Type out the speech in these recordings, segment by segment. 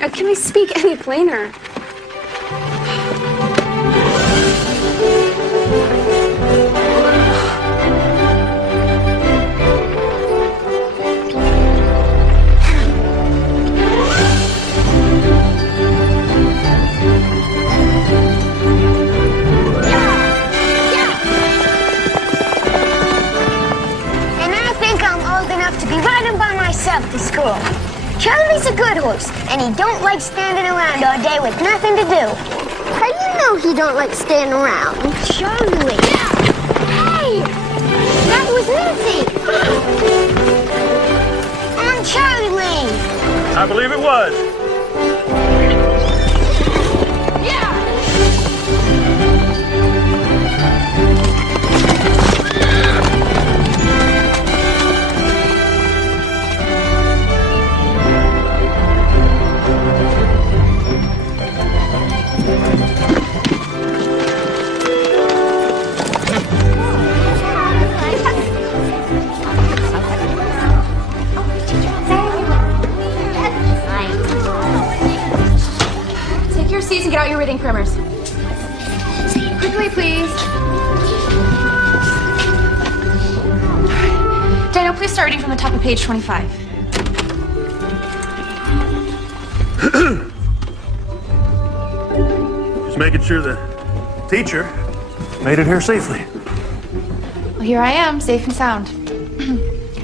Can I speak any plainer? To school. Charlie's a good horse, and he don't like standing around all day with nothing to do. How do you know he don't like standing around? Charlie. Hey! That was Nancy! On Charlie! I believe it was. And get out your reading primers. Quickly, please. Daniel, please start reading from the top of page 25. Just making sure the teacher made it here safely. Well, here I am, safe and sound.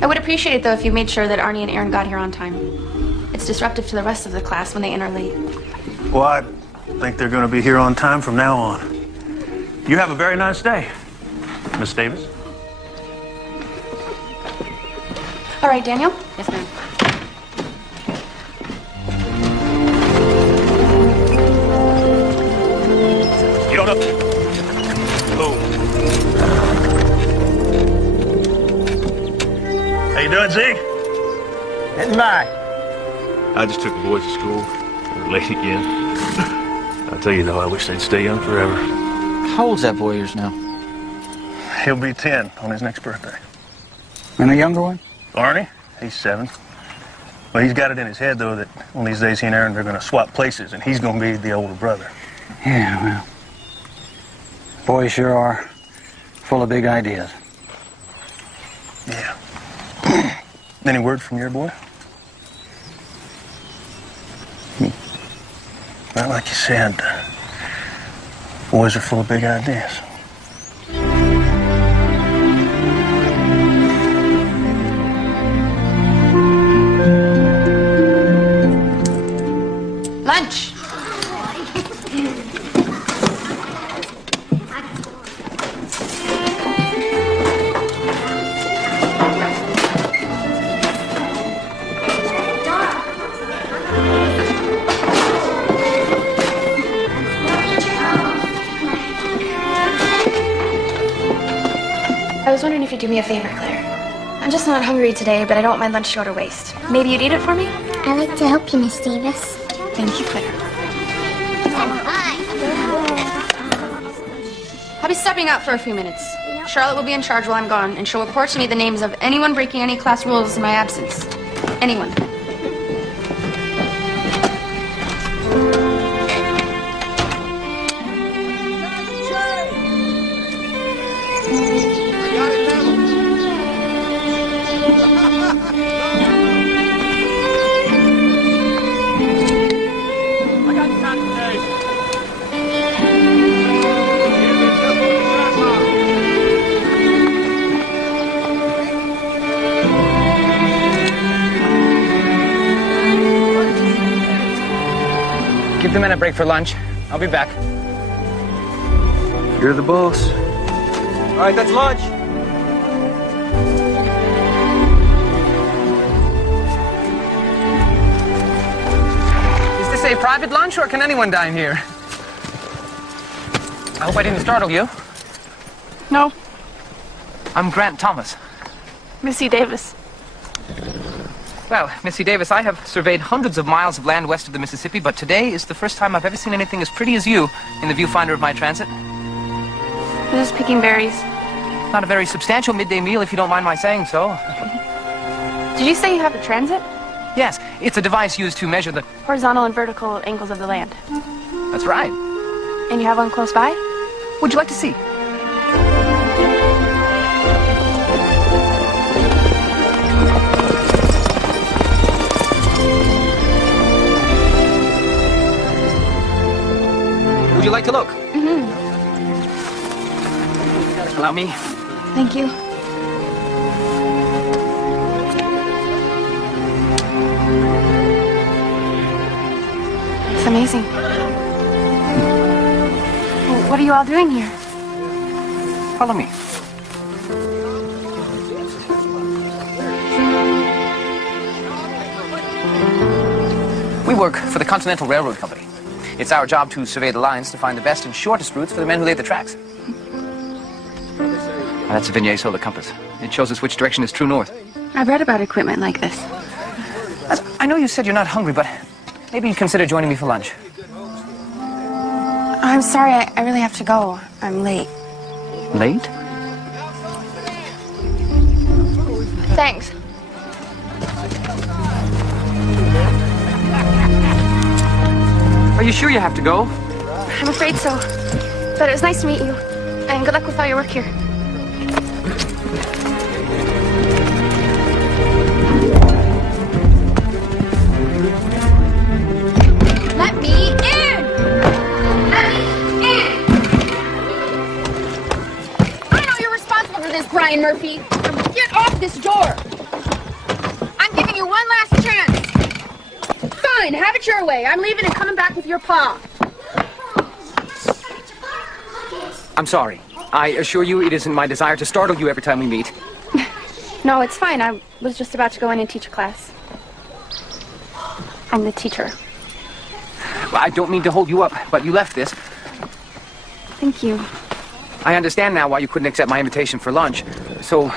I would appreciate it, though, if you made sure that Arnie and Aaron got here on time. It's disruptive to the rest of the class when they enter late. Well, I think they're going to be here on time from now on. You have a very nice day, Miss Davis. All right, Daniel? Yes, ma'am. Get on up. Hello. How you doing, Zeke? Getting by. I just took the boys to school. They're late again. I tell you, though, I wish they'd stay young forever. How old's that boy of yours now? He'll be 10 on his next birthday. And the younger one? Arnie, he's 7. Well, he's got it in his head, though, that one of these days he and Aaron are going to swap places, and he's going to be the older brother. Yeah, well, boys sure are full of big ideas. Yeah. Any word from your boy? Well, like you said, boys are full of big ideas. Lunch. I was wondering if you'd do me a favor, Claire. I'm just not hungry today, but I don't want my lunch to go to waste. Maybe you'd eat it for me? I'd like to help you, Miss Davis. Thank you, Claire. I'll be stepping out for a few minutes. Charlotte will be in charge while I'm gone, and she'll report to me the names of anyone breaking any class rules in my absence. Anyone. Give the men a break for lunch. I'll be back. You're the boss. All right, that's lunch. Is this a private lunch, or can anyone dine here? I hope I didn't startle you. No. I'm Grant Thomas. Missy Davis. Well, Missy Davis, I have surveyed hundreds of miles of land west of the Mississippi, but today is the first time I've ever seen anything as pretty as you in the viewfinder of my transit. I'm just picking berries. Not a very substantial midday meal, if you don't mind my saying so. Did you say you have a transit? Yes, it's a device used to measure the... Horizontal and vertical angles of the land. That's right. And you have one close by? Would you like to see? Would you like to look? Mm-hmm. Allow me. Thank you. It's amazing. Well, what are you all doing here? Follow me. We work for the Continental Railroad Company. It's our job to survey the lines to find the best and shortest routes for the men who laid the tracks. Now, that's a Vignette solar compass. It shows us which direction is true north. I've read about equipment like this. I know you said you're not hungry, but maybe you'd consider joining me for lunch. I'm sorry, I really have to go. I'm late. Late? Thanks. Are you sure you have to go? I'm afraid so. But it was nice to meet you. And good luck with all your work here. Let me in! Let me in! I know you're responsible for this, Brian Murphy. Get off this door. I'm giving you one last chance. Fine, have it your way. I'm leaving and coming back with your pa. I'm sorry. I assure you it isn't my desire to startle you every time we meet. No, it's fine. I was just about to go in and teach a class. I'm the teacher. I don't mean to hold you up, but you left this. Thank you. I understand now why you couldn't accept my invitation for lunch. So,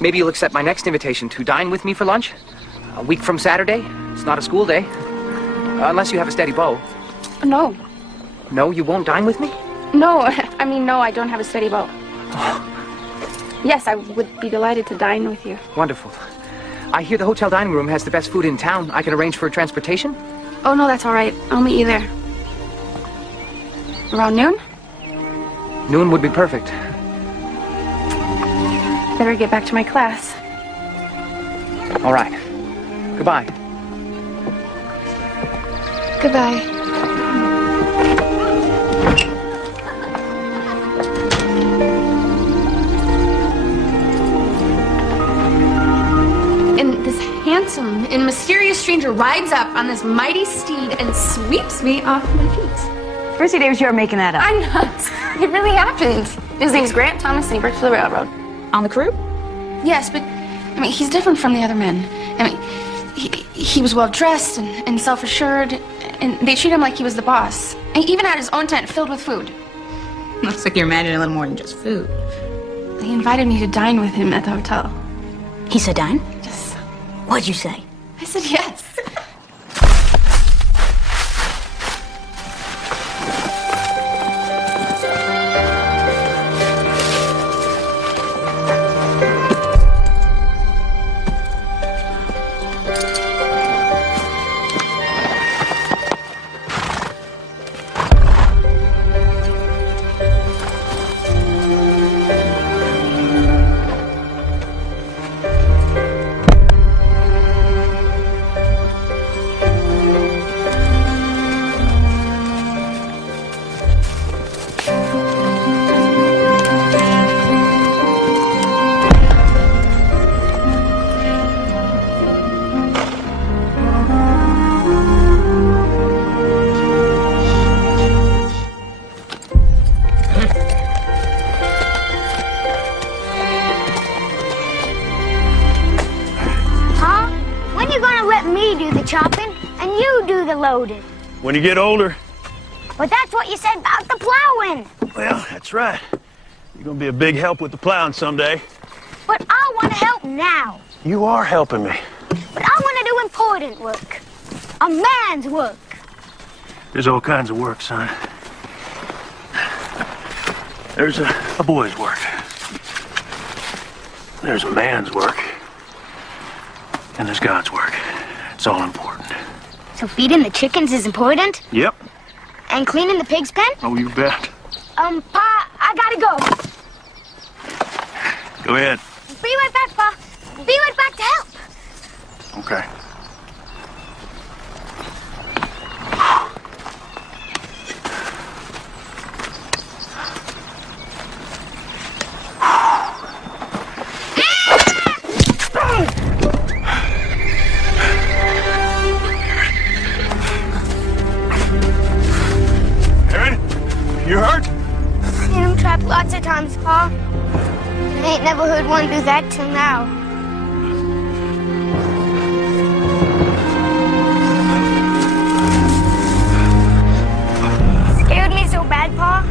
maybe you'll accept my next invitation to dine with me for lunch? A week from Saturday? It's not a school day. Unless you have a steady bow. No. No, you won't dine with me? No, I mean, no, I don't have a steady boat. Yes, I would be delighted to dine with you. Wonderful. I hear the hotel dining room has the best food in town. I can arrange for transportation? Oh, no, that's all right. I'll meet you there. Around noon? Noon would be perfect. Better get back to my class. All right. Goodbye. Goodbye. And this handsome and mysterious stranger rides up on this mighty steed and sweeps me off my feet. Mercy Davis, you're making that up. I'm not. It really happened. His name's Grant Thomas and he works for the railroad. On the crew? Yes, but, I mean, he's different from the other men. I mean, he was well-dressed and self-assured, and they treat him like he was the boss. And he even had his own tent filled with food. Looks like you're imagining a little more than just food. He invited me to dine with him at the hotel. He said dine? Yes. What'd you say? I said yes. Loaded. When you get older? But that's what you said about the plowing. Well, that's right. You're gonna be a big help with the plowing someday. But I want to help now. You are helping me. But I want to do important work. A man's work. There's all kinds of work, son. There's a boy's work. There's a man's work. And there's God's work. It's all important. So feeding the chickens is important? Yep. And cleaning the pig's pen? Oh, you bet. Pa, I gotta go. Go ahead. Be right back, Pa. Be right back to help. Okay. Aaron, you hurt? Seen him trapped lots of times, Pa. I ain't never heard one do that till now. Scared me so bad, Pa.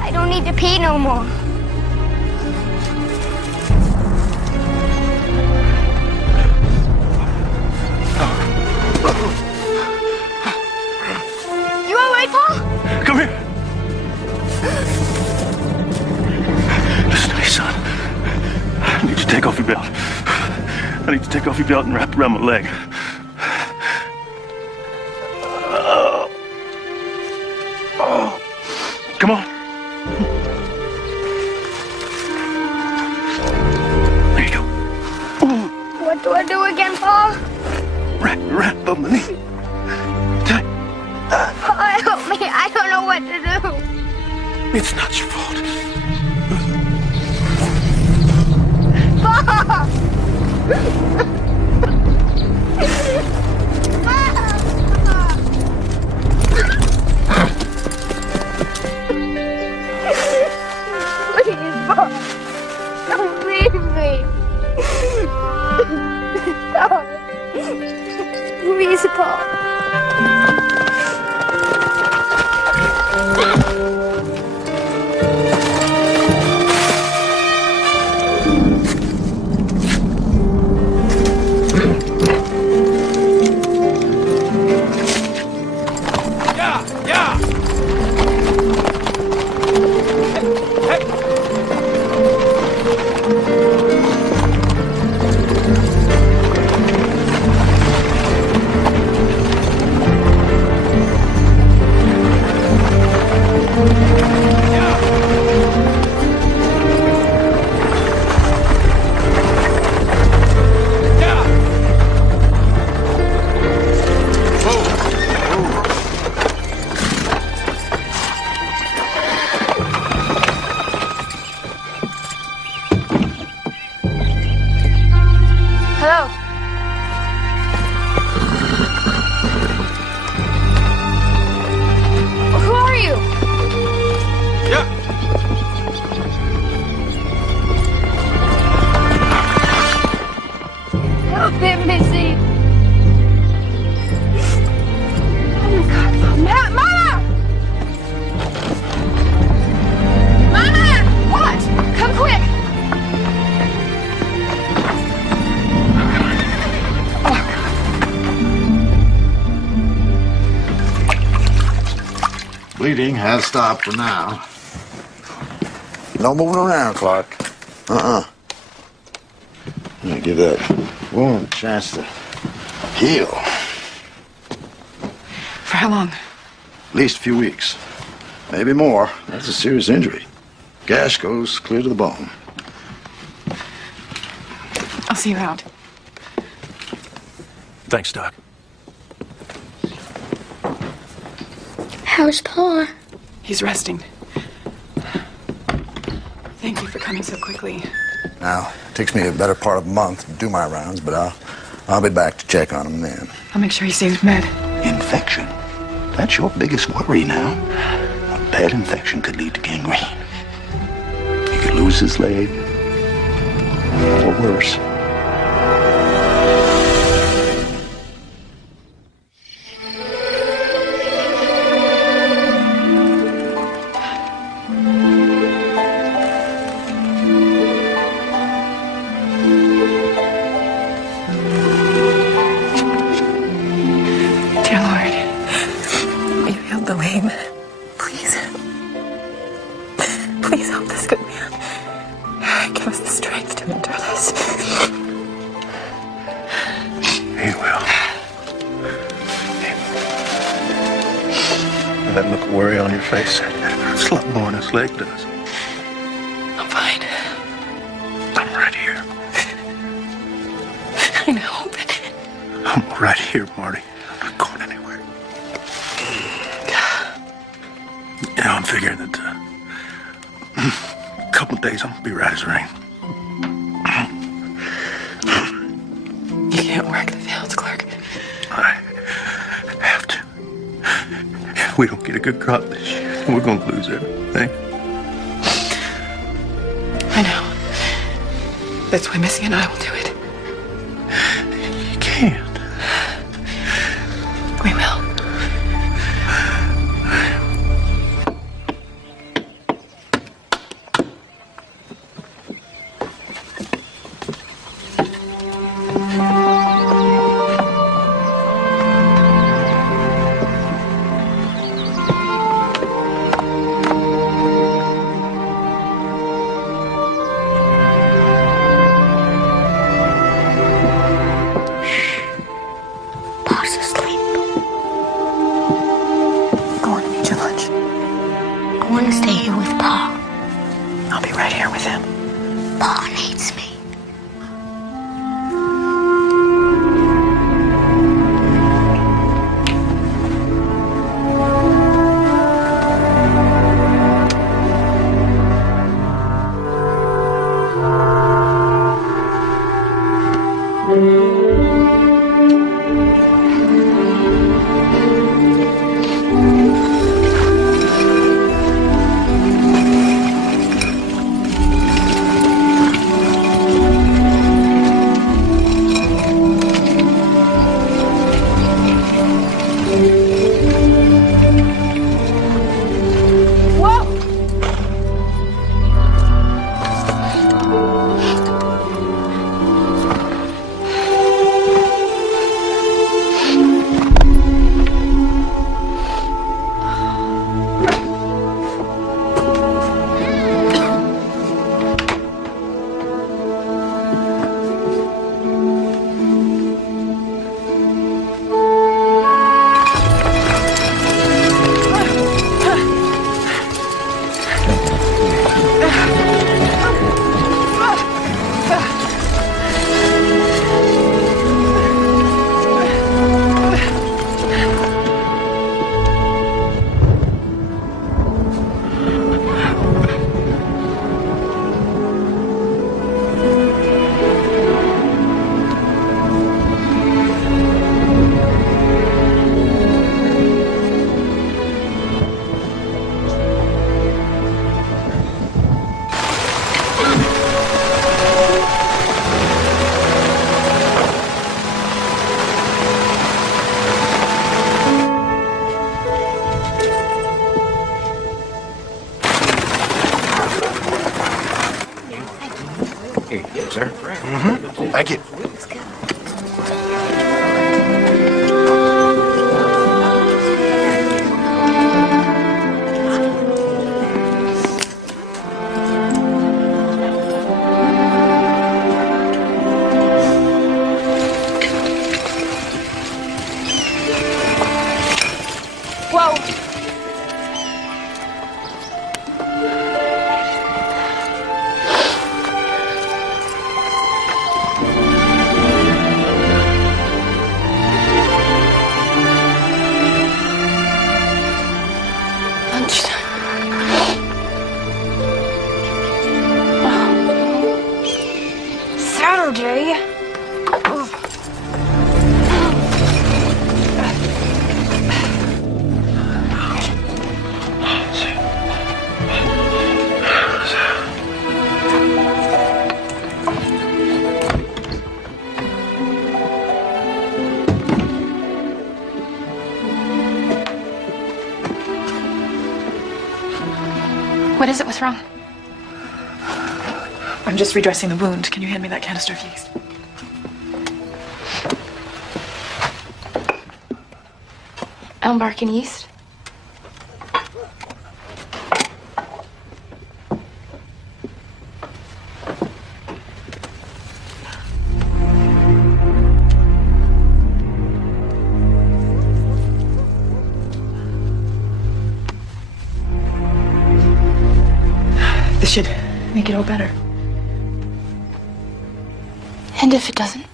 I don't need to pee no more. You all right, Pa? Come here. Listen to me, son. I need you to take off your belt. I need you to take off your belt and wrap it around my leg. Come on. There you go. What do I do again, Pa? Wrap on the knee. Tight. Pa, help me. I don't know what to do. It's not your fault. Pa! Please, Pa. Don't leave me. Stop. Please, Pa. Hello. Who are you? Yeah. Help him, Missy. Oh my God, Mama! Mama! What? Come quick! Bleeding has stopped for now. No moving around, Clark. Give that wound a chance to heal. For how long? At least a few weeks. Maybe more. That's a serious injury. Gash goes clear to the bone. I'll see you out. Thanks, Doc. How's Pa? He's resting. Thank you for coming so quickly. Now, it takes me a better part of a month to do my rounds, but I'll be back to check on him then. I'll make sure he stays med. Infection. That's your biggest worry now. A bad infection could lead to gangrene. He could lose his leg. Or worse. Dear Lord, you healed the lame. Please. Please help this good man. Give us the strength to endure this. That look of worry on your face. It's a lot more than this leg does. I'm fine. I'm right here. I know, but... I'm right here, Marty. I'm not going anywhere. Yeah, I'm figuring that a couple of days I'm gonna be right as rain. You can't work the fields, Clark. I have to. If we don't get a good crop this year, we're gonna lose everything. I know. That's why Missy and I will do it. You can't. We will. Pa's asleep. Go on and eat your lunch. I want to stay here with Pa. I'll be right here with him. Pa needs me. Here you go, sir. Mm-hmm. Thank you. Whoa. Saturday. What is it? What's wrong? I'm just redressing the wound. Can you hand me that canister of yeast? Elm bark and yeast? This should make it all better. And if it doesn't?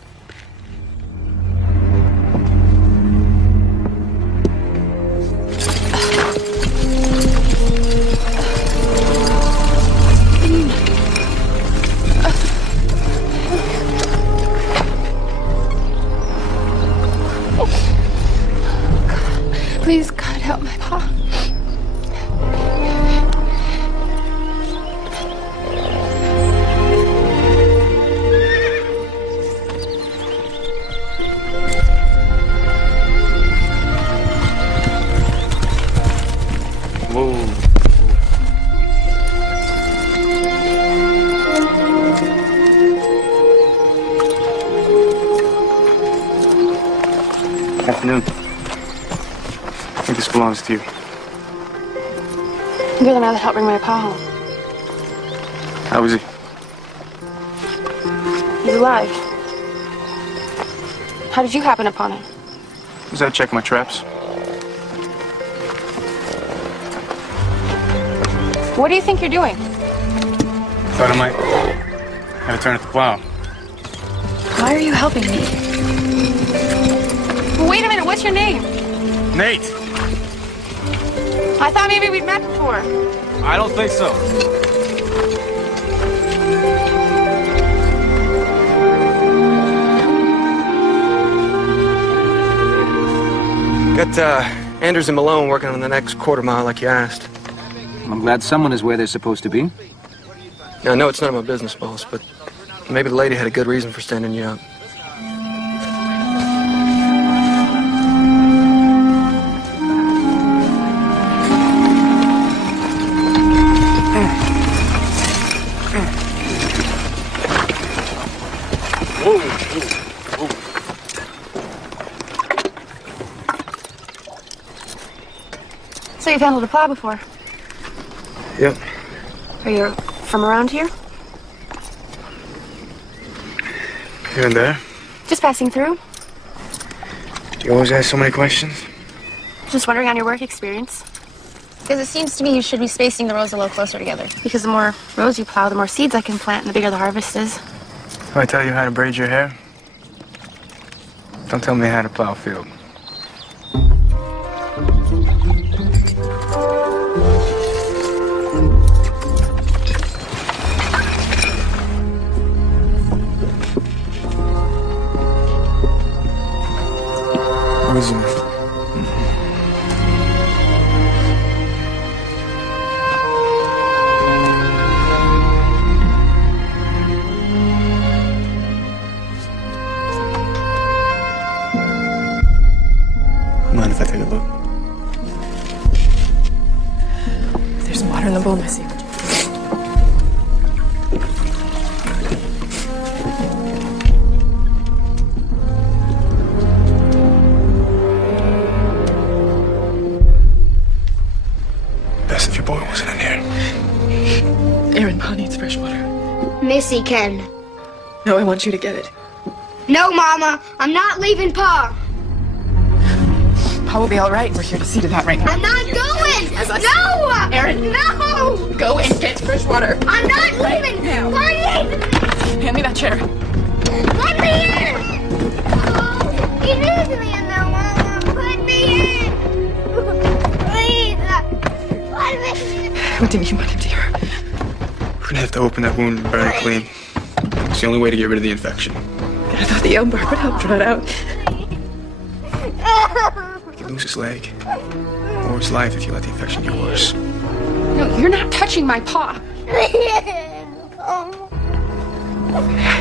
Please, God, help my pa. Afternoon. I think this belongs to you. You're the man that helped bring my pa home. How is he? He's alive. How did you happen upon him? Was I check my traps? What do you think you're doing? Thought I might have a turn at the plow. Why are you helping me? Wait a minute, what's your name? Nate! I thought maybe we'd met before. I don't think so. Got Anders and Malone working on the next quarter mile like you asked. I'm glad someone is where they're supposed to be. Now, I know it's none of my business, boss, but maybe the lady had a good reason for standing you up. So you've handled a plow before? Yep. Are you from around here? Here and there. Just passing through? Do you always ask so many questions? Just wondering on your work experience. Because it seems to me you should be spacing the rows a little closer together. Because the more rows you plow, the more seeds I can plant and the bigger the harvest is. If I tell you how to braid your hair, don't tell me how to plow a field. Mind if I take a look? There's some water in the bowl, Missy. Best if your boy wasn't in here. Aaron, Pa needs fresh water. Missy can. No, I want you to get it. No, Mama, I'm not leaving Pa. Pa will be all right. We're here to see to that right now. I'm not going. No! Aaron. No! Go and get fresh water. I'm not leaving. now. Please! Hand me that chair. Let me in! Oh, he needs me in there, Mama. Put me in! Please! Let me in! What do you want him to hear? We're gonna have to open that wound and burn it clean. It's the only way to get rid of the infection. I thought the elm bark would help draw it out. He could lose his leg. Or his life if you let the infection get worse. No, you're not touching my paw.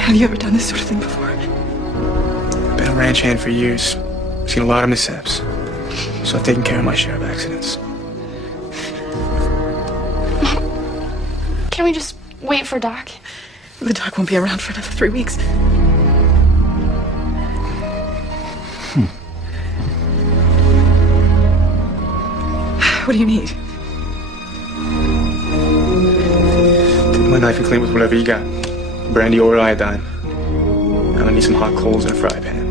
Have you ever done this sort of thing before? Been a ranch hand for years. Seen a lot of mishaps. So I've taken care of my share of accidents. Can we just wait for Doc? The doc won't be around for another 3 weeks. What do you need? Take my knife and clean it with whatever you got. Brandy or iodine. I'm gonna need some hot coals and a fry pan.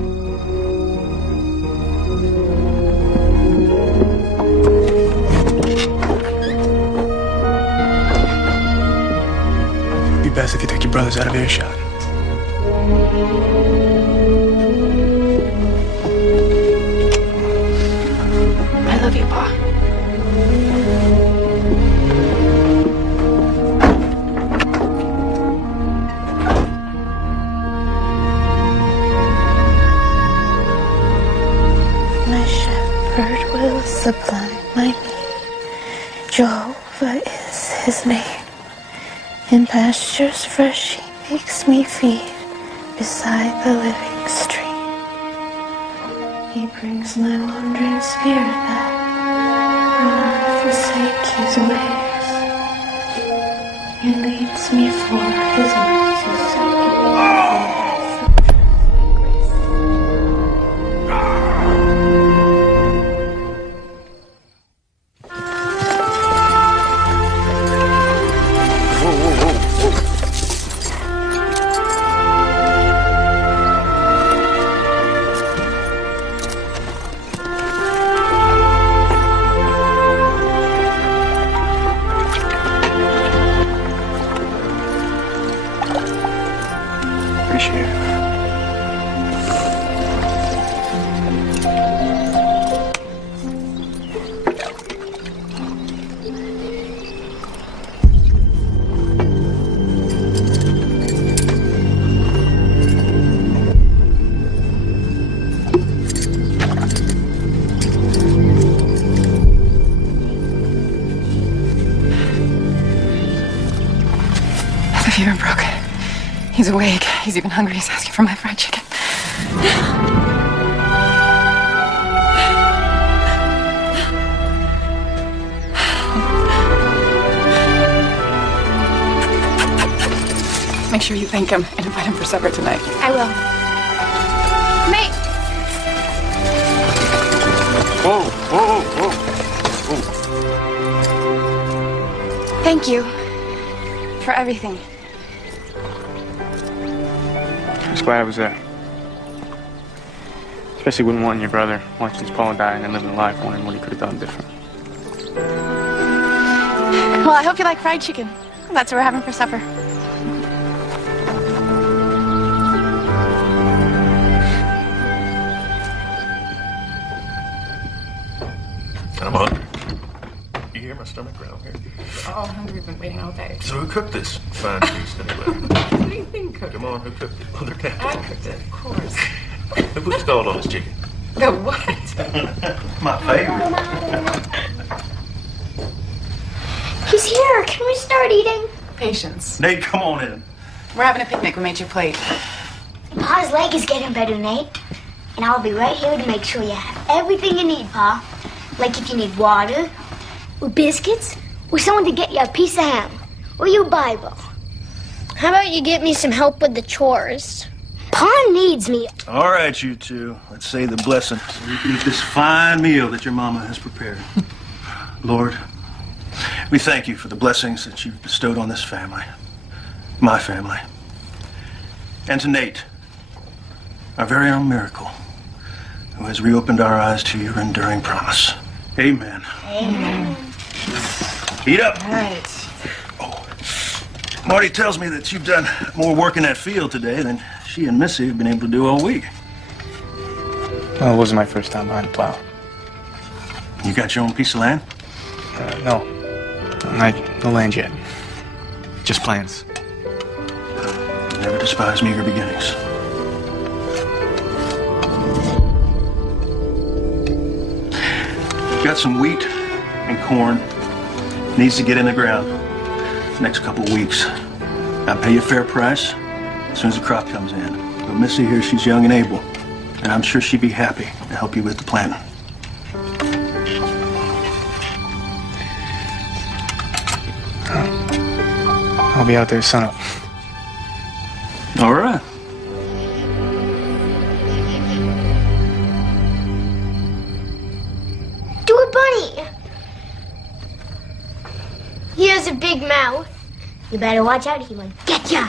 was out of earshot. I love you, Pa. My shepherd will supply my need. Jehovah is his name. In pastures fresh he makes me feed beside the living stream. He brings my wandering spirit back when I forsake his ways. He leads me for his mercy's sake. Appreciate it. The fever broke. He's awake. He's even hungry. He's asking for my fried chicken. Make sure you thank him and invite him for supper tonight. I will. Mate! Whoa, whoa, whoa, whoa. Thank you for everything. I'm just glad I was there. Especially wouldn't want your brother watching his Paul die and then living a life wondering what he could have done different. Well, I hope you like fried chicken. That's what we're having for supper. I'm hungry. You hear my stomach growl here? We're all hungry. We've been waiting all day. So who cooked this fine feast anyway? What do you think cooked Come on, who cooked it? Mother Cat. I cooked it, of course. Who put salt on this chicken? The what? My favorite. He's here. Can we start eating? Patience. Nate, come on in. We're having a picnic. We made your plate. Pa's leg is getting better, Nate. And I'll be right here to make sure you have everything you need, Pa. Like if you need water, or biscuits, or someone to get you a piece of ham, or your Bible. How about you get me some help with the chores? Pa needs me. All right, you two. Let's say the blessing so we can eat this fine meal that your mama has prepared. Lord, we thank you for the blessings that you've bestowed on this family, my family, and to Nate, our very own miracle, who has reopened our eyes to your enduring promise. Amen. Amen. Eat up. All right. Marty tells me that you've done more work in that field today than she and Missy have been able to do all week. Well, it wasn't my first time behind the plow. You got your own piece of land? No. No land yet. Just plans. Never despise meager beginnings. Got some wheat and corn. Needs to get in the ground next couple weeks. I'll pay you a fair price as soon as the crop comes in. But Missy here, she's young and able, and I'm sure she'd be happy to help you with the planting. I'll be out there sunup. All right. Do it, Bunny. He has a big mouth. You better watch out, he might get ya.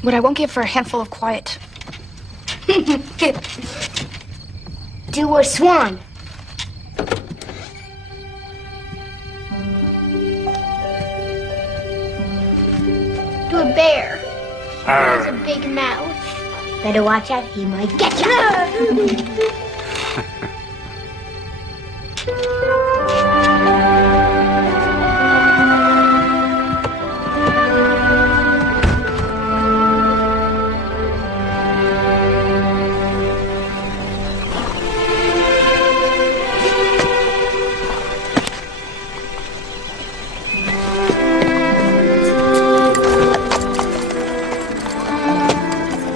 What I won't give for a handful of quiet. Do a swan. bear. He has a big mouth. Better watch out, he might get you.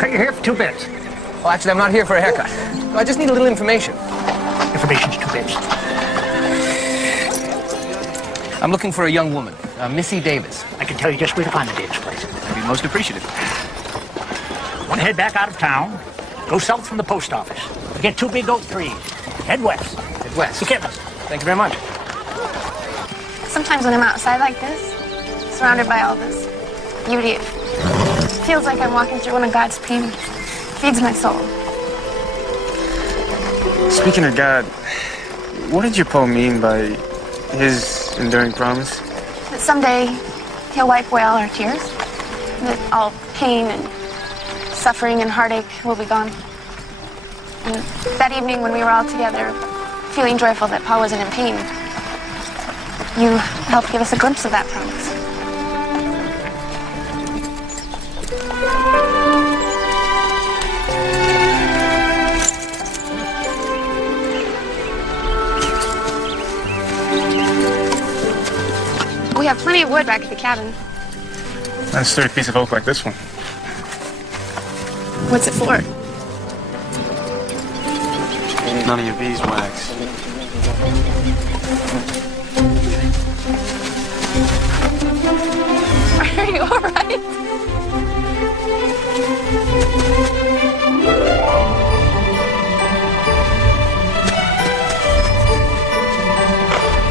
You're here for 2 bits. Well, actually, I'm not here for a haircut. I just need a little information. Information's 2 bits. I'm looking for a young woman, Missy Davis. I can tell you just where to find the Davis place. I'd be most appreciative. Want to head back out of town? Go south from the post office. Get 2 big oak trees. Head west. Head west. Be careful. Thank you very much. Sometimes when I'm outside like this, surrounded by all this beauty, it feels like I'm walking through one of God's paintings. It feeds my soul. Speaking of God, what did your poem mean by his enduring promise? That someday he'll wipe away all our tears. That all pain and suffering and heartache will be gone. And that evening when we were all together, feeling joyful that Paul wasn't in pain, you helped give us a glimpse of that promise. We have plenty of wood back at the cabin. Not a sturdy piece of oak like this one. What's it for? None of your beeswax. Are you all right?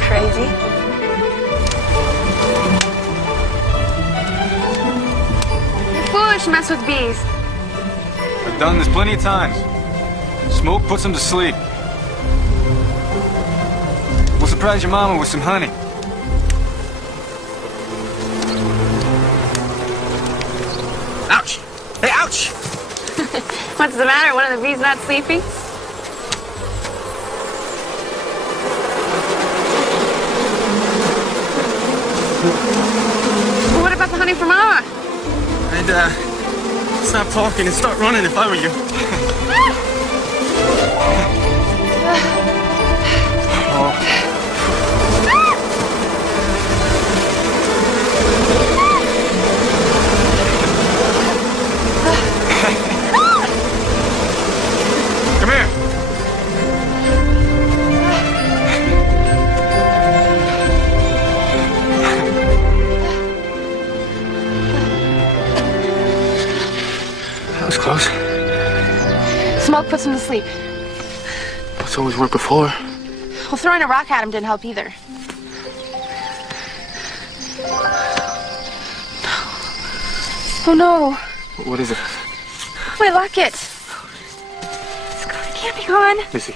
Crazy. You're foolish to mess with bees. I've done this plenty of times. Smoke puts them to sleep. We'll surprise your mama with some honey. Ouch! Hey, ouch! What's the matter? One of the bees not sleeping? What about the honey for Mama? I'd, stop talking and start running if I were you. Come here. That was close. Smoke puts him to sleep. It's always worked before. Well, throwing a rock at him didn't help either. Oh no. What is it? My locket. It's gone. It can't be gone. Missy.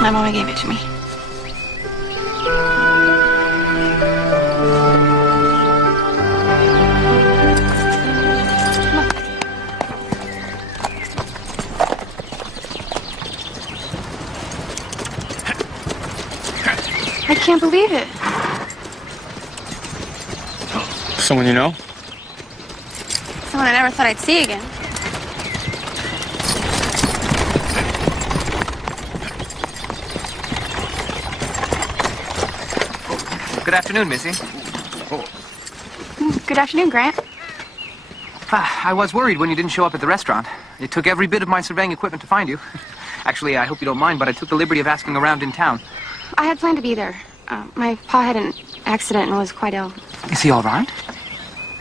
My mama gave it to me. I can't believe it. Someone you know? Someone I never thought I'd see again. Good afternoon, Missy. Good afternoon, Grant. I was worried when you didn't show up at the restaurant. It took every bit of my surveying equipment to find you. Actually, I hope you don't mind, but I took the liberty of asking around in town. I had planned to be there. My pa had an accident and was quite ill. Is he all right?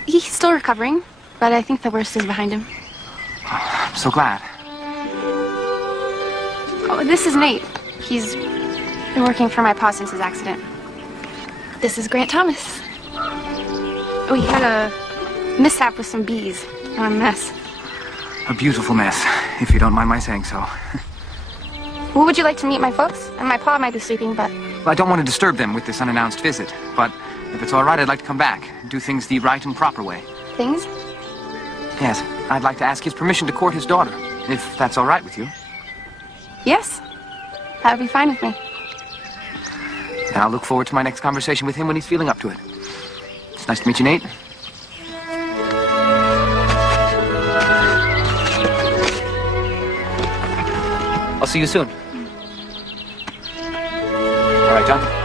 He's still recovering, but I think the worst is behind him. I'm so glad. Oh, this is Nate. He's been working for my pa since his accident. This is Grant Thomas. We had a mishap with some bees. A mess. A beautiful mess, if you don't mind my saying so. Well, would you like to meet my folks? And my pa might be sleeping, but Well, I don't want to disturb them with this unannounced visit, but if it's all right, I'd like to come back and do things the right and proper way. Things? Yes, I'd like to ask his permission to court his daughter, if that's all right with you. Yes. That would be fine with me. And I'll look forward to my next conversation with him when he's feeling up to it. It's nice to meet you, Nate. I'll see you soon. All right, John.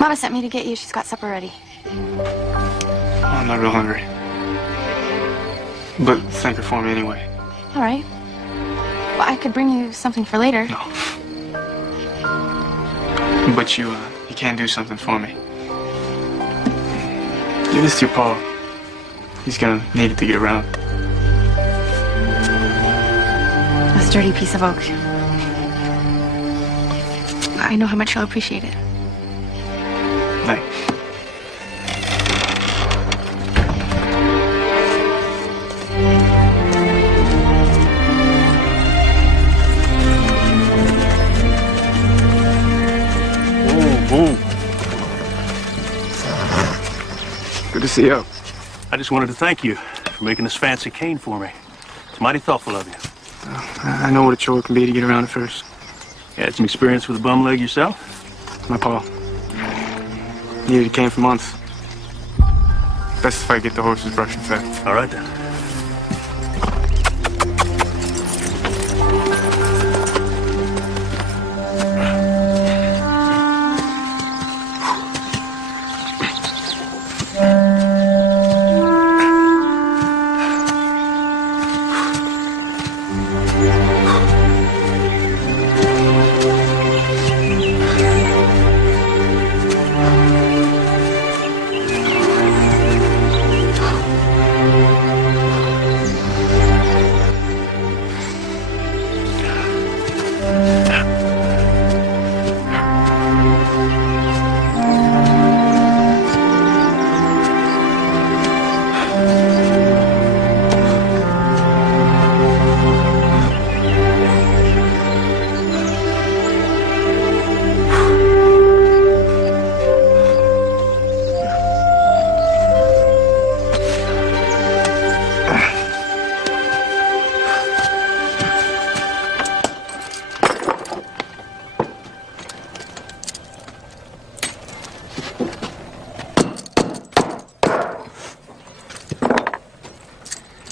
Mama sent me to get you. She's got supper ready. I'm not real hungry. But thank her for me anyway. All right. Well, I could bring you something for later. No. But you can do something for me. Give this to your pa. He's gonna need it to get around. A sturdy piece of oak. I know how much you'll appreciate it. Thanks. Good to see you. I just wanted to thank you for making this fancy cane for me. It's mighty thoughtful of you. I know what a chore it can be to get around at first. You had some experience with a bum leg yourself? My pa. Needed a cane for months. Best if I get the horses brushed and fed. All right, then.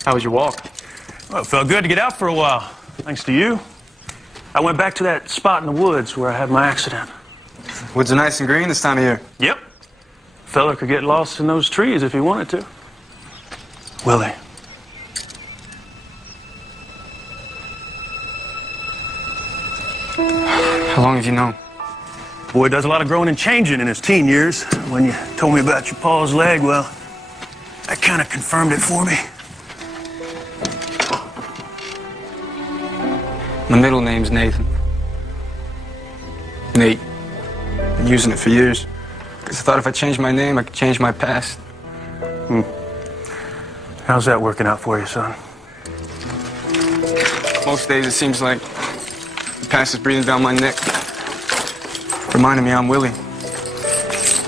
How was your walk? Well, it felt good to get out for a while. Thanks to you. I went back to that spot in the woods where I had my accident. Woods are nice and green this time of year. Yep. Fella could get lost in those trees if he wanted to. Willie. How long have you known? Boy does a lot of growing and changing in his teen years. When you told me about your pa's leg, well, that kind of confirmed it for me. My middle name's Nathan. Nate. Been using it for years. Because I thought if I changed my name, I could change my past. How's that working out for you, son? Most days it seems like the past is breathing down my neck. Reminding me I'm Willie.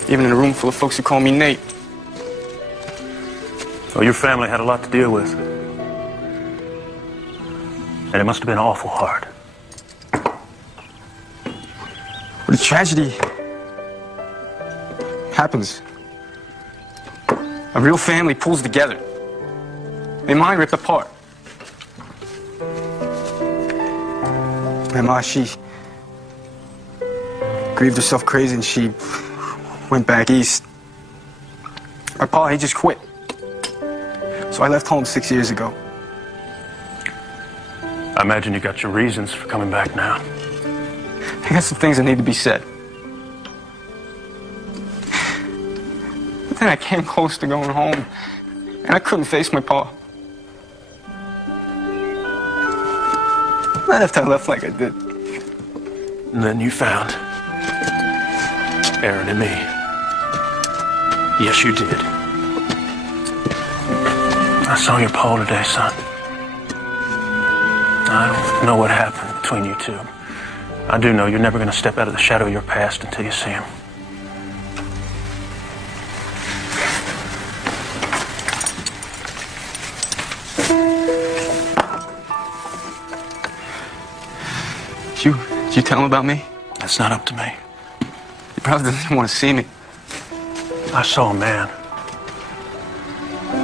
Even in a room full of folks who call me Nate. Well, your family had a lot to deal with. And it must have been awful hard. But a tragedy happens. A real family pulls together. And mine ripped apart. And Ma, she grieved herself crazy and she went back east. My pa, he just quit. So I left home 6 years ago. I imagine you got your reasons for coming back now. I got some things that need to be said. But then I came close to going home, and I couldn't face my pa. Not after I left like I did. And then you found Aaron and me. Yes, you did. I saw your Paul today, son. I don't know what happened between you two. I do know you're never going to step out of the shadow of your past until you see him. Did you tell him about me? That's not up to me. He probably doesn't want to see me. I saw a man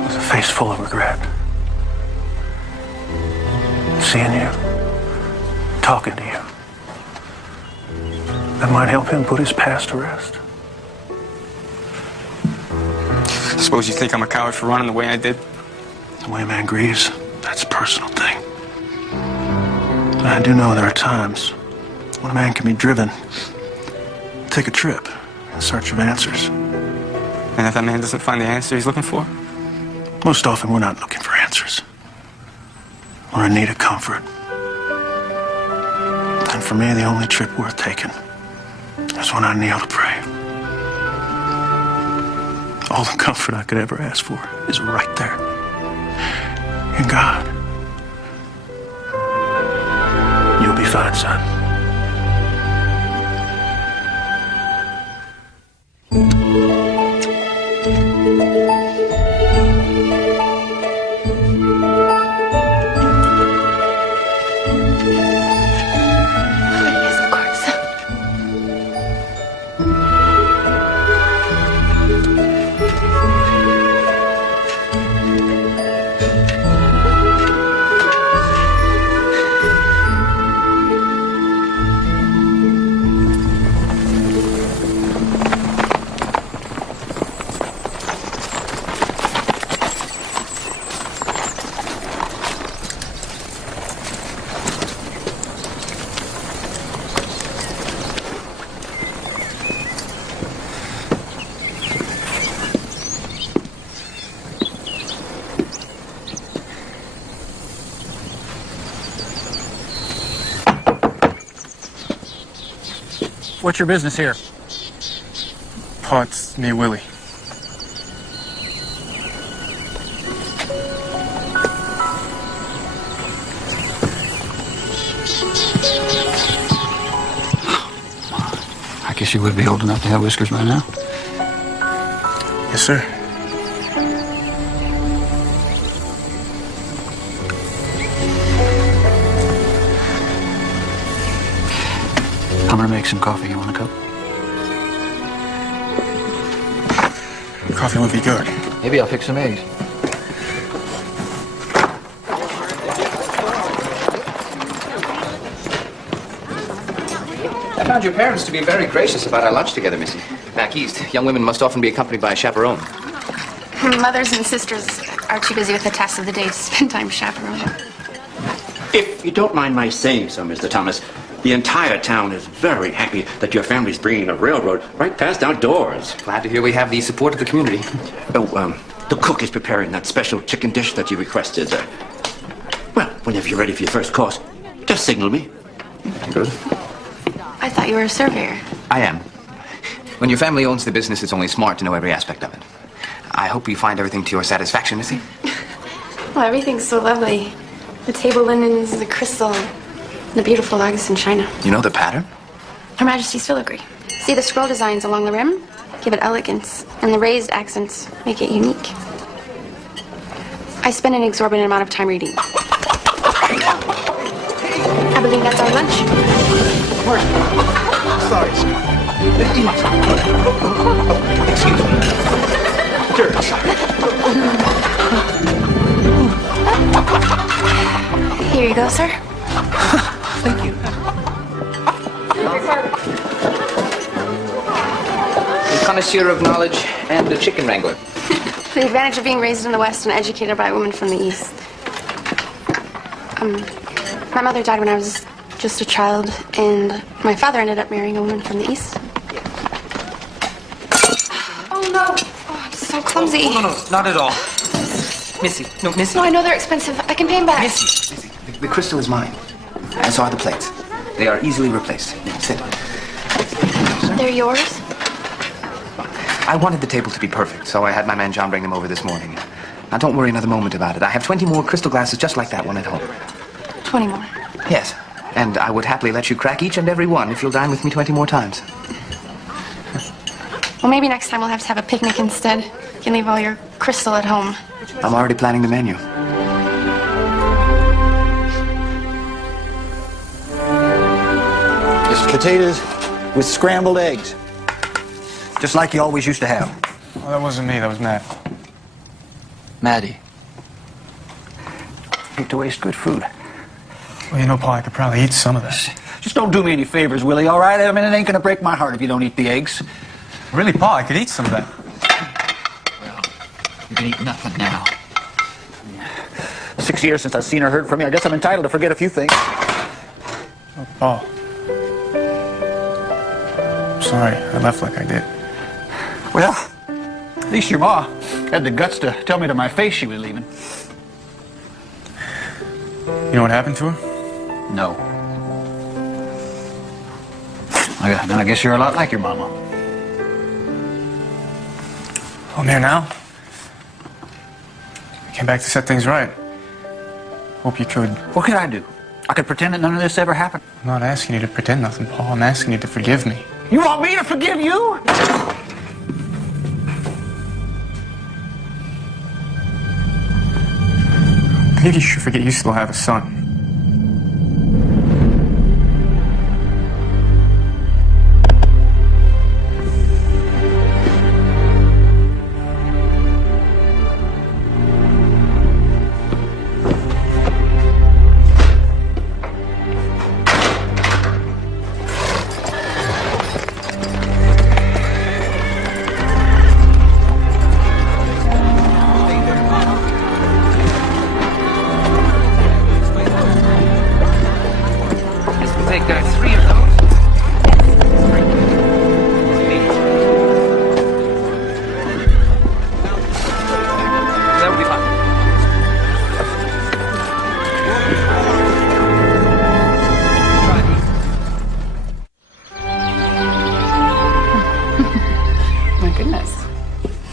with a face full of regret. Seeing you, talking to you. That might help him put his past to rest. Suppose you think I'm a coward for running the way I did? The way a man grieves, that's a personal thing. But I do know there are times when a man can be driven to take a trip in search of answers. And if that man doesn't find the answer he's looking for? Most often we're not looking for answers. We're in need of comfort. And for me, the only trip worth taking is when I kneel to pray. All the comfort I could ever ask for is right there in God. You'll be fine, son. What's your business here? Pa, it's me, Willie. I guess you would be old enough to have whiskers by now. Yes, sir. I'm gonna make some coffee. You want a cup? Coffee would be good. Maybe I'll pick some eggs. I found your parents to be very gracious about our lunch together, Missy. Back east, young women must often be accompanied by a chaperone. Her mothers and sisters are too busy with the tasks of the day to spend time chaperoning. If you don't mind my saying so, Mr. Thomas, the entire town is very happy that your family's bringing a railroad right past our doors. Glad to hear we have the support of the community. Oh, the cook is preparing that special chicken dish that you requested. Well, whenever you're ready for your first course, just signal me. Good. I thought you were a surveyor. I am. When your family owns the business, it's only smart to know every aspect of it. I hope you find everything to your satisfaction, Missy. Well, everything's so lovely. The table linens, the crystal, the beautiful Augustan china. You know the pattern? Her Majesty's filigree. See the scroll designs along the rim? Give it elegance, and the raised accents make it unique. I spend an exorbitant amount of time reading. I believe that's our lunch. Sorry, sir. Excuse me. Here you go, sir. Thank you. connoisseur of knowledge and a chicken wrangler. The advantage of being raised in the West and educated by a woman from the East. My mother died when I was just a child, and my father ended up marrying a woman from the East. Oh, no. Oh, I'm so clumsy. Oh, no, not at all. Missy, no, Missy. No, I know they're expensive. I can pay them back. Missy, the crystal is mine, and so are the plates. They are easily replaced. Sit. They're yours? I wanted the table to be perfect, so I had my man John bring them over this morning. Now, don't worry another moment about it. I have 20 more crystal glasses just like that one at home. 20 more. Yes, and I would happily let you crack each and every one if you'll dine with me 20 more times. Well, maybe next time we'll have to have a picnic instead. You can leave all your crystal at home. I'm already planning the menu. It's potatoes with scrambled eggs. Just like you always used to have. Oh, that wasn't me, that was Matt. Maddie. Hate to waste good food. Well, you know, Paul, I could probably eat some of this. Just don't do me any favors, Willie, all right? I mean, it ain't gonna break my heart if you don't eat the eggs. Really, Paul, I could eat some of that. Well, you can eat nothing now. 6 years since I've seen or heard from you. I guess I'm entitled to forget a few things. Oh, Paul. I'm sorry, I left like I did. Well, at least your ma had the guts to tell me to my face she was leaving. You know what happened to her? No. I guess you're a lot like your mama. Oh, I'm here now. I came back to set things right. Hope you could. What could I do? I could pretend that none of this ever happened. I'm not asking you to pretend nothing, Paul. I'm asking you to forgive me. You want me to forgive you? Maybe you should forget you still have a son.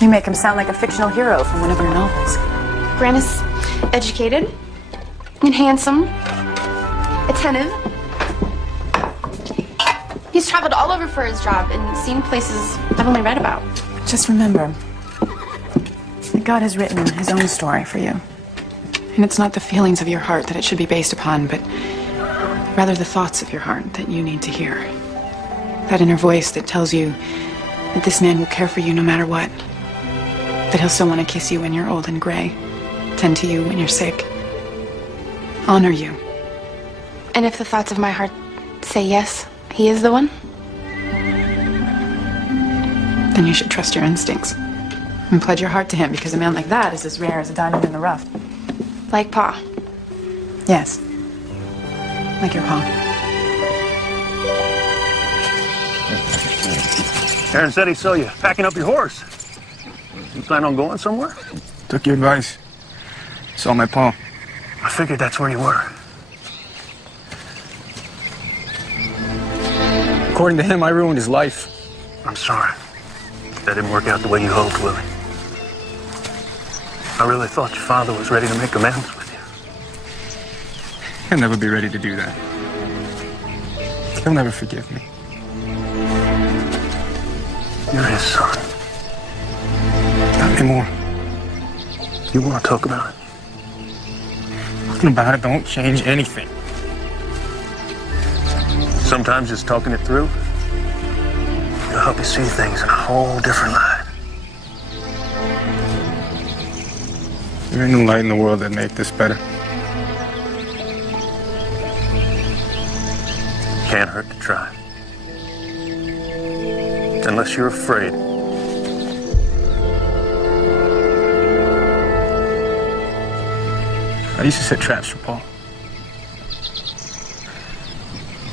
You make him sound like a fictional hero from one of your novels. Grant is educated and handsome, attentive. He's traveled all over for his job and seen places I've only read about. Just remember that God has written his own story for you. And it's not the feelings of your heart that it should be based upon, but rather the thoughts of your heart that you need to hear. That inner voice that tells you that this man will care for you no matter what. That he'll still want to kiss you when you're old and gray, tend to you when you're sick, honor you. And if the thoughts of my heart say yes, he is the one, then you should trust your instincts and pledge your heart to him, because a man like that is as rare as a diamond in the rough. like Pa. Yes, like your Pa. Aaron said he saw you packing up your horse. You plan on going somewhere? Took your advice. Saw my Pa. I figured that's where you were. According to him, I ruined his life. I'm sorry. That didn't work out the way you hoped, Willie. I really thought your father was ready to make amends with you. He'll never be ready to do that. He'll never forgive me. You're his son. Not anymore. You want to talk about it? Talking about it don't change anything. Sometimes just talking it through will help you see things in a whole different light. There ain't no light in the world that make this better. Can't hurt to try. Unless you're afraid used to set traps for Paul.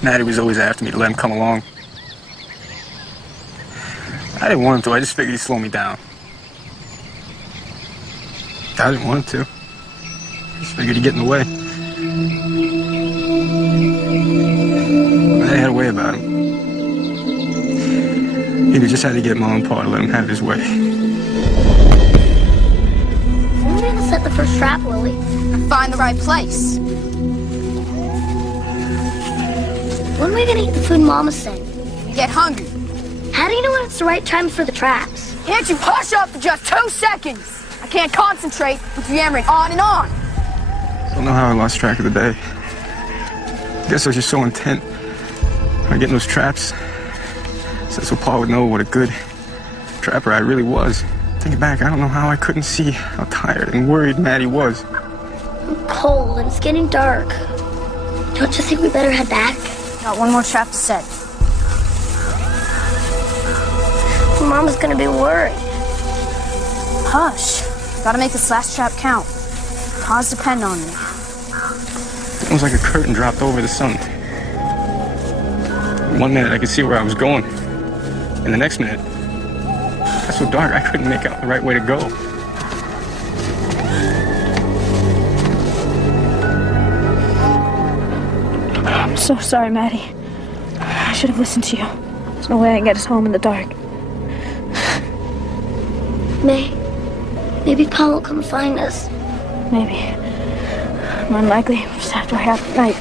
Maddie was always after me to let him come along. I didn't want him to. I just figured he'd slow me down. I didn't want him to. I just figured he'd get in the way. Maddie had a way about him. He just had to get Mom and Pa to let him have his way. When are we gonna set the first trap, Lily? Find the right place. When are we gonna eat the food Mama sent? You get hungry. How do you know when it's the right time for the traps? Can't you hush up for just 2 seconds? I can't concentrate with you yammering on and on. I don't know how I lost track of the day. I guess I was just so intent on getting those traps. So Paul would know what a good trapper I really was. Thinking back, I don't know how I couldn't see how tired and worried Maddie was. I'm cold and it's getting dark. Don't you think we better head back? Got one more trap to set. Mama's gonna be worried. Hush. Gotta make this last trap count. Paws depend on me. It was like a curtain dropped over the sun. One minute I could see where I was going. And the next minute, it got so dark I couldn't make out the right way to go. I'm so sorry, Maddie. I should have listened to you. There's no way I can get us home in the dark. Maybe Pa will come find us. Maybe. More than likely, just after half the night.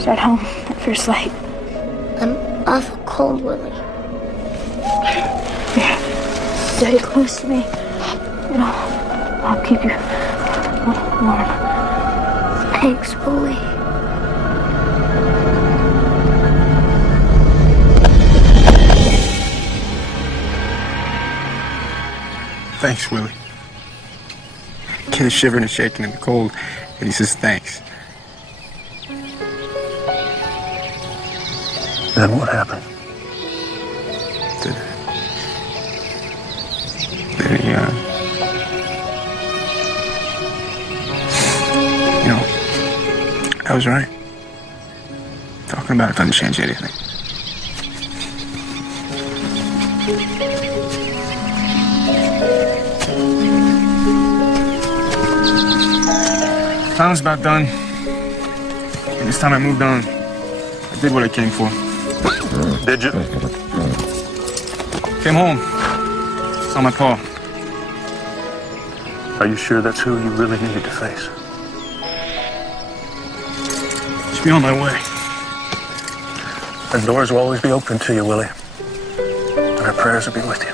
Start home at first light. I'm awful cold, Willie. Here, stay close to me. You know, I'll keep you warm. Thanks, Willie. Thanks, Willie. Kid is shivering and shaking in the cold, and he says thanks. Then what happened? Then he, you know, I was right. Talking about it doesn't change anything. Time was about done. And this time I moved on. I did what I came for. Did you? Came home. Saw my pa. Are you sure that's who you really needed to face? Just be on my way. The doors will always be open to you, Willie. And our prayers will be with you.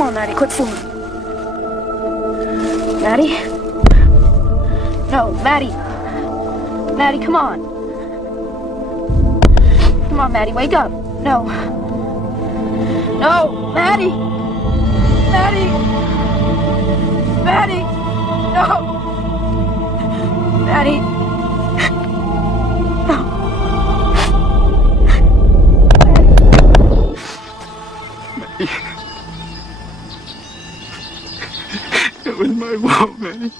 Come on, Maddie, quit fooling. Maddie? No, Maddie. Maddie, come on. Come on, Maddie, wake up. No. No, Maddie! Maddie! Maddie! No! Maddie! No. It was my fault, Maddie.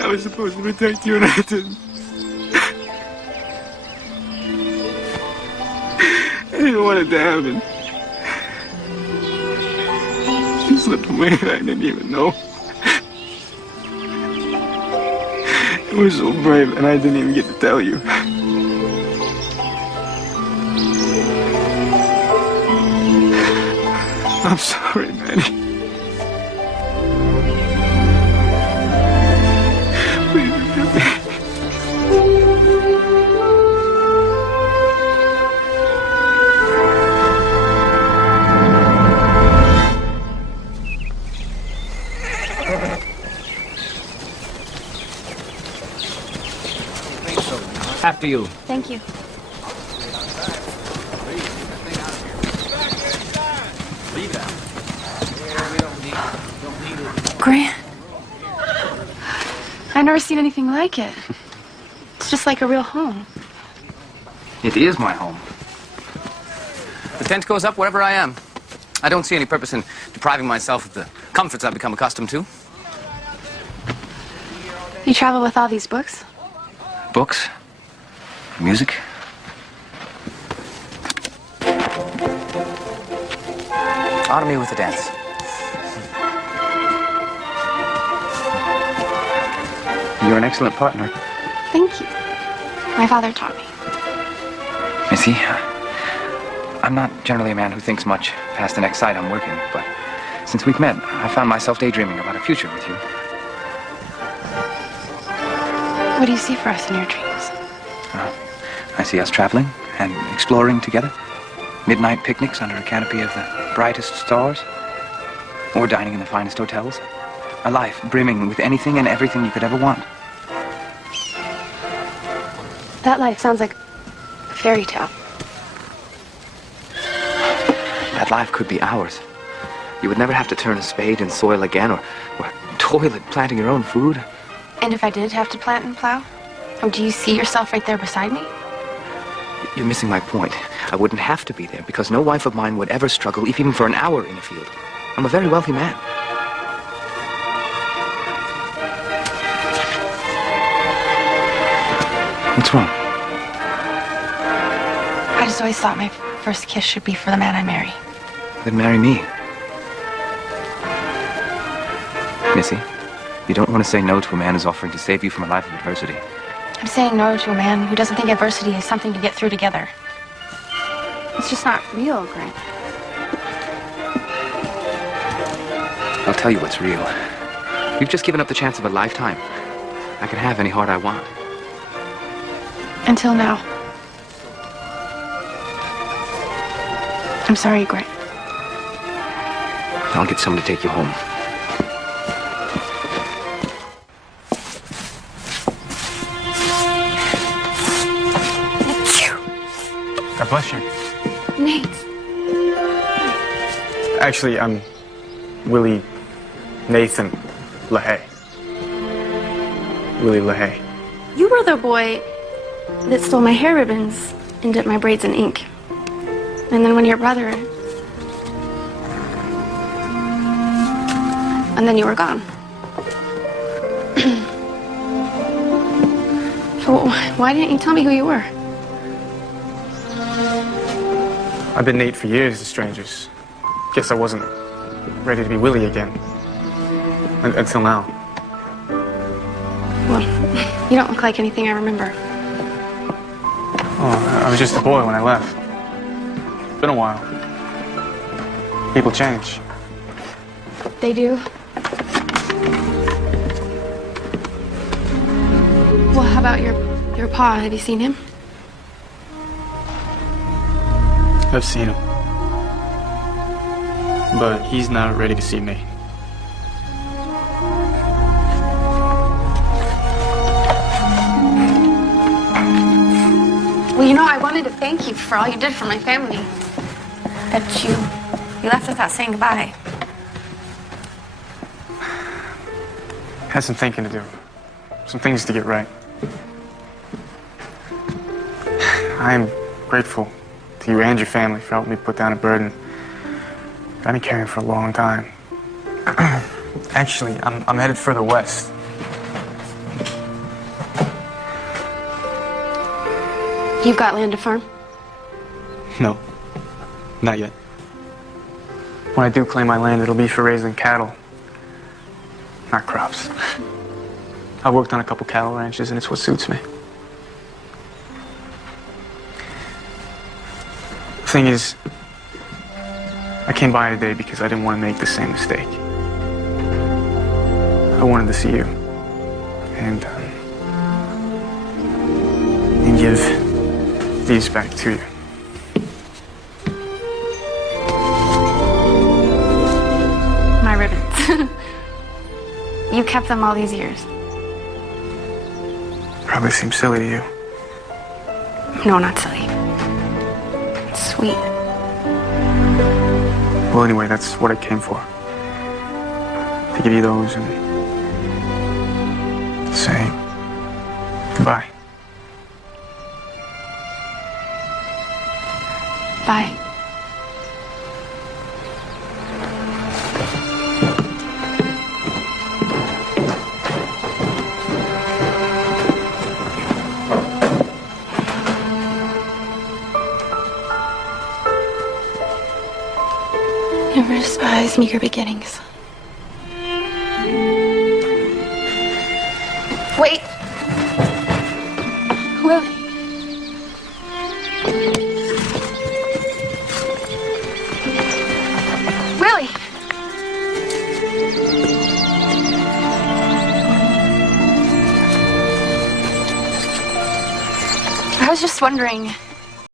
I was supposed to protect you and I didn't. I didn't want it to happen. You slipped away and I didn't even know. It was so brave and I didn't even get to tell you. I'm sorry, Maddie. Please forgive me. After you. Thank you. Grant. I've never seen anything like it. It's just like a real home. It is my home. The tent goes up wherever I am. I don't see any purpose in depriving myself of the comforts I've become accustomed to. You travel with all these books? Books, music. Honor me with a dance. You're an excellent partner. Thank you. My father taught me. Missy, I'm not generally a man who thinks much past the next site I'm working, but since we've met, I found myself daydreaming about a future with you. What do you see for us in your dreams? I see us traveling and exploring together. Midnight picnics under a canopy of the brightest stars. Or dining in the finest hotels. A life brimming with anything and everything you could ever want. That life sounds like a fairy tale. That life could be ours. You would never have to turn a spade in soil again or toil at planting your own food. And if I did have to plant and plow? Or do you see yourself right there beside me? You're missing my point. I wouldn't have to be there because no wife of mine would ever struggle even for an hour in a field. I'm a very wealthy man. What's wrong? I just always thought my first kiss should be for the man I marry. Then marry me. Missy, you don't want to say no to a man who's offering to save you from a life of adversity. I'm saying no to a man who doesn't think adversity is something to get through together. It's just not real, Grant. I'll tell you what's real. You've just given up the chance of a lifetime. I can have any heart I want. Until now. I'm sorry, Grant. I'll get someone to take you home. God bless you. Nate. Actually, I'm Willie Nathan LaHaye. Willie LaHaye. You were the boy that stole my hair ribbons and dipped my braids in ink. And then when your brother... And then you were gone. So why didn't you tell me who you were? I've been Nate for years to strangers. Guess I wasn't ready to be Willie again. Until now. Well, you don't look like anything I remember. Oh, I was just a boy when I left. Been a while. People change. They do? Well, how about your pa? Have you seen him? I've seen him. But he's not ready to see me. Well, you know, I wanted to thank you for all you did for my family. But you left without saying goodbye. Had some thinking to do. Some things to get right. I am grateful to you and your family for helping me put down a burden I've been carrying for a long time. Actually, I'm headed further west. You've got land to farm? No, not yet. When I do claim my land, it'll be for raising cattle, not crops. I've worked on a couple cattle ranches, and it's what suits me. The thing is, I came by today because I didn't want to make the same mistake. I wanted to see you and give these back to you. My ribbons. You kept them all these years. Probably seems silly to you. No, not silly. It's sweet. Well, anyway, that's what I came for. To give you those and say goodbye. Bye. Never despise meager beginnings. Wait. Willie. Willie. I was just wondering